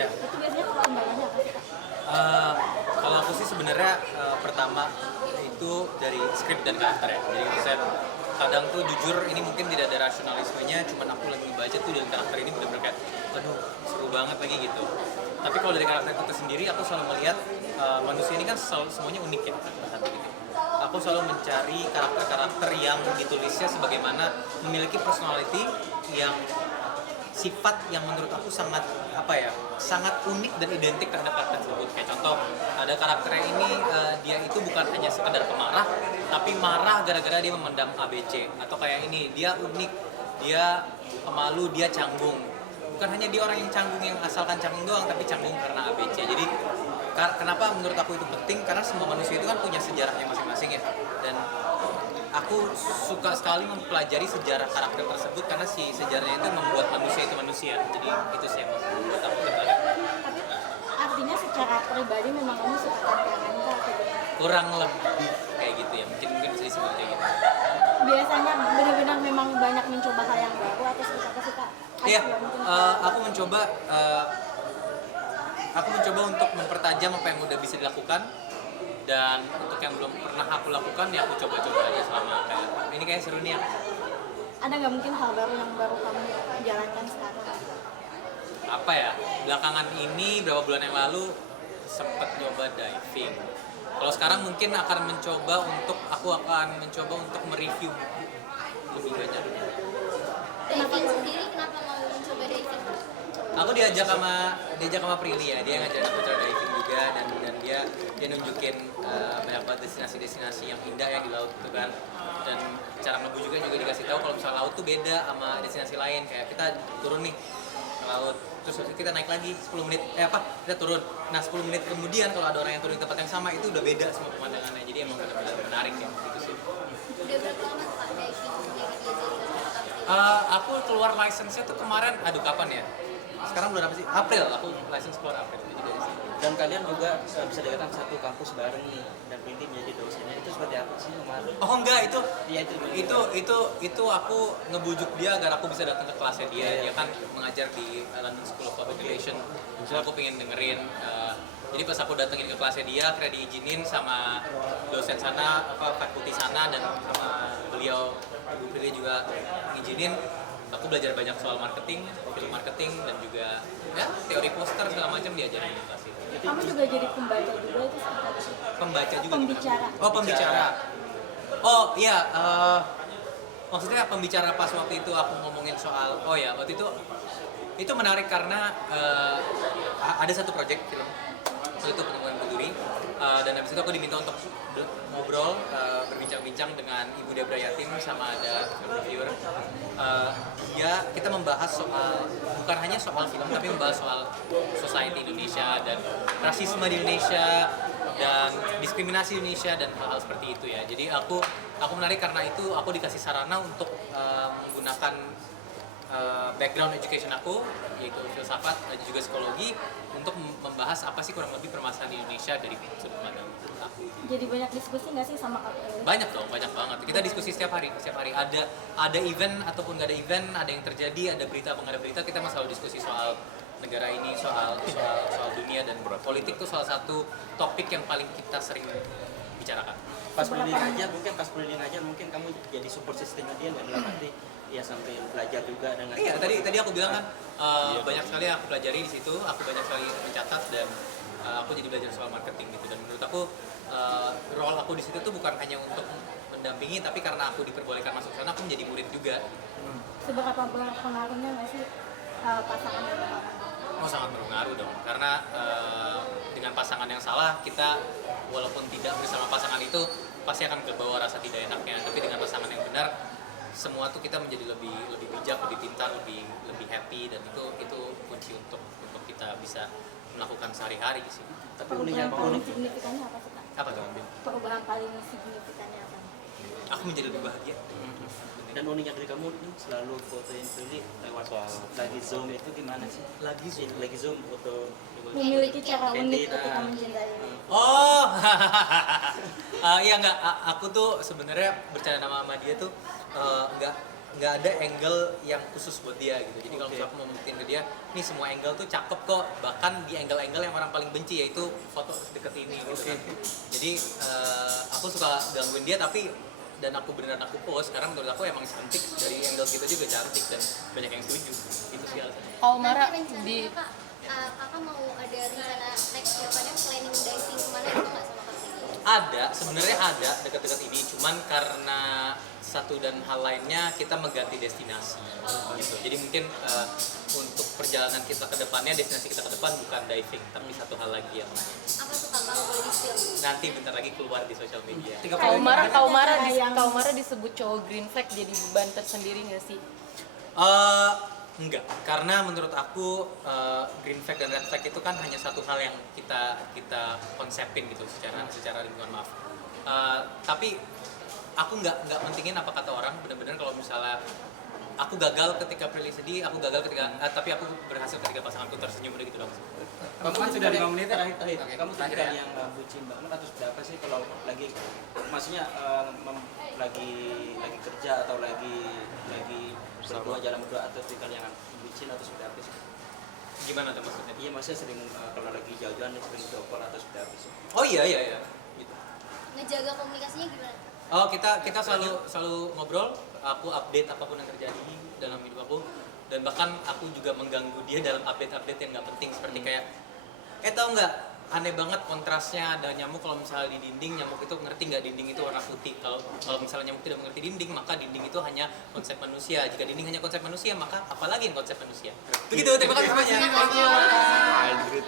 Ya. Itu biasanya pertimbangannya apa sih Kak? Kalau aku sih sebenarnya pertama itu dari skrip dan karakter ya. Jadi saya kadang tuh jujur ini mungkin tidak ada rasionalismenya, cuman aku lagi baca tuh dan karakter ini benar-benar kayak, aduh seru banget lagi gitu. Tapi kalau dari karakter itu sendiri, aku selalu melihat manusia ini kan semuanya unik ya, satu gitu. Aku selalu mencari karakter-karakter yang ditulisnya sebagaimana memiliki personality yang sifat yang menurut aku sangat sangat unik dan identik terhadap karakter tersebut. Kayak contoh, ada karakternya ini dia itu bukan hanya sekedar pemarah, tapi marah gara-gara dia memendam ABC. Atau kayak ini, dia unik, dia pemalu, dia canggung. Bukan hanya dia orang yang canggung yang asalkan canggung doang, tapi canggung karena ABC. Jadi kenapa menurut aku itu penting? Karena semua manusia itu kan punya sejarahnya masing-masing ya. Dan aku suka sekali mempelajari sejarah karakter tersebut karena si sejarahnya itu membuat manusia itu manusia. Jadi itu sih yang membuat aku tertarik. Tapi artinya secara pribadi memang kamu suka tantangan Kak atau gimana? Kurang lebih kayak gitu ya. Mungkin bisa disebut kayak gitu. Biasanya benar-benar memang banyak mencoba hal yang baru atau suka Iya, aku mencoba untuk mempertajam apa yang udah bisa dilakukan, dan untuk yang belum pernah aku lakukan ya aku coba-coba aja selama ini kayak seru nih ya. Ada nggak mungkin hal baru yang baru kamu jalankan sekarang? Apa ya, belakangan ini beberapa bulan yang lalu sempat nyoba diving. Kalau sekarang mungkin aku akan mencoba untuk mereview buku lebih banyak. Diving sendiri kenapa mau mencoba diving? Aku diajak sama Prilly ya, dia ngajarin aku cara diving juga, dan dia nunjukin banyak banget destinasi-destinasi yang indah ya di laut itu kan. Dan cara ngebu juga dikasih tahu kalau misalnya laut tuh beda sama destinasi lain. Kayak kita turun nih ke laut, terus kita naik lagi 10 menit kita turun. Nah 10 menit kemudian kalau ada orang yang turun di tempat yang sama, itu udah beda semua pemandangannya. Jadi emang benar-benar menarik ya gitu sih. Udah berapa lama Pak diving yang diajarin? Aku keluar license-nya tuh kemarin, kapan ya? Sekarang bulan apa sih? April, aku license keluar April. Jadi dari sini. Dan kalian juga bisa dikatakan satu kampus bareng nih, dan Pilih menjadi dosennya. Itu seperti apa sih kemarin? Oh enggak, Iya, itu aku ngebujuk dia agar aku bisa datang ke kelasnya dia. Dia kan mengajar di London School of Public Relations. Jadi aku pengen dengerin. Jadi pas aku datengin ke kelasnya dia, akhirnya diizinin sama dosen sana, fakulti sana, dan sama beliau, Bu Prilly juga ngizinin. Aku belajar banyak soal marketing, film marketing, dan juga ya teori poster segala macam diajarin di kelas itu. Kamu juga jadi pembaca juga itu seperti apa sih? Pembaca juga. Pembicara. Oh pembicara. Oh iya, maksudnya pembicara pas waktu itu aku ngomongin soal, waktu itu menarik karena ada satu project film, waktu itu Pertemuan Berduri, dan habis itu aku diminta untuk ngobrol, berbincang-bincang dengan Ibu Debra Yatim sama ada reviewer. Kita membahas soal, bukan hanya soal film, tapi membahas soal society Indonesia dan rasisme di Indonesia dan diskriminasi di Indonesia dan hal-hal seperti itu ya. Jadi aku menarik karena itu aku dikasih sarana untuk menggunakan background education aku, yaitu filsafat dan juga psikologi, untuk membahas apa sih kurang lebih permasalahan di Indonesia dari sudut pandang aku. Jadi banyak diskusi nggak sih sama Kak Prilly? Banyak dong, banyak banget. Kita diskusi setiap hari. Ada event ataupun nggak ada event, ada yang terjadi, ada berita apa nggak ada berita, kita selalu diskusi soal negara ini, soal dunia, dan politik tuh salah satu topik yang paling kita sering bicarakan. Pas Pilih aja mungkin kamu jadi support sistemnya dia, nggak dalam arti ya sampai belajar juga dengan. Iya, tadi aku bilang kan banyak sekali yang aku pelajari di situ, aku banyak sekali mencatat, dan aku jadi belajar soal marketing gitu. Dan menurut aku role aku di situ tuh bukan hanya untuk mendampingi, tapi karena aku diperbolehkan masuk sana, aku menjadi murid juga. Seberapa berpengaruhnya nggak sih pasangan yang baru? Oh, sangat berpengaruh dong, karena dengan pasangan yang salah, kita walaupun tidak bersama pasangan itu pasti akan kebawa rasa tidak enaknya, tapi dengan pasangan yang benar, semua tuh kita menjadi lebih bijak, lebih pintar, lebih happy, dan itu kunci untuk kita bisa melakukan sehari-hari sih. Tapi uniknya Perubahan paling signifikannya apa sih Kak? Apa tuh? Perubahan paling signifikannya apa? Aku menjadi lebih bahagia. Dan uniknya dari kamu nih selalu fotoin Pilih lewat lagi zoom, itu gimana sih? Lagi zoom foto. Memiliki cara unik ketika mencintai. Oh, iya enggak. Aku tuh sebenarnya bercanda sama dia tuh enggak. nggak ada angle yang khusus buat dia gitu. Jadi kalau misalnya aku mau membuktiin ke dia, nih semua angle tuh cakep kok, bahkan di angle-angle yang orang paling benci yaitu foto deket ini gitu kan. Jadi aku suka gangguin dia tapi dan aku beneran aku post karena menurut aku emang cantik, dari angle kita juga cantik dan banyak yang setuju. Itu sih alasannya. Kalau Mara Nanti di rencananya kak, kakak mau ada rencana next ke depannya planning diving kemana gitu nggak sama kak Sigi? Ada, sebenarnya ada dekat-dekat ini, cuman karena satu dan hal lainnya kita mengganti destinasi gitu. Jadi mungkin untuk perjalanan kita ke depannya, destinasi kita ke depan bukan diving, tapi satu hal lagi yang Apa tuh kak kalau boleh di-spill? nanti bentar lagi keluar di sosial media. Kaumara disebut cowok green flag jadi beban tersendiri nggak sih? Enggak, karena menurut aku green flag dan red flag itu kan hanya satu hal yang kita konsepin gitu secara lingkungan, maaf. Tapi aku nggak pentingin apa kata orang, benar-benar kalau misalnya aku gagal ketika Prilly sedih, aku gagal ketika tapi aku berhasil ketika pasanganku tersenyum, udah gitu dong. Kamu kan sudah 5 menit terakhir. Oke, Kamu terakhir tipikal ya. yang bucin banget atau seperti apa sih kalau lagi, maksudnya lagi kerja atau lagi berdua jalan berdua, atau tipikal yang bucin atau seperti apa sih? Gimana tuh maksudnya? Iya, maksudnya sering kalau lagi jauh-jauhan sering video call atau seperti apa sih? Oh iya gitu. Ngejaga komunikasinya gimana? Oh, kita selalu ngobrol, aku update apapun yang terjadi dalam hidup aku, dan bahkan aku juga mengganggu dia dalam update-update yang nggak penting, seperti kayak tahu nggak, aneh banget kontrasnya ada nyamuk. Kalau misalnya di dinding, nyamuk itu ngerti nggak dinding itu warna putih. Kalau misalnya nyamuk tidak mengerti dinding, maka dinding itu hanya konsep manusia. Jika dinding hanya konsep manusia, maka apalagi yang konsep manusia. Begitu, terima kasih semuanya. Terima kasih.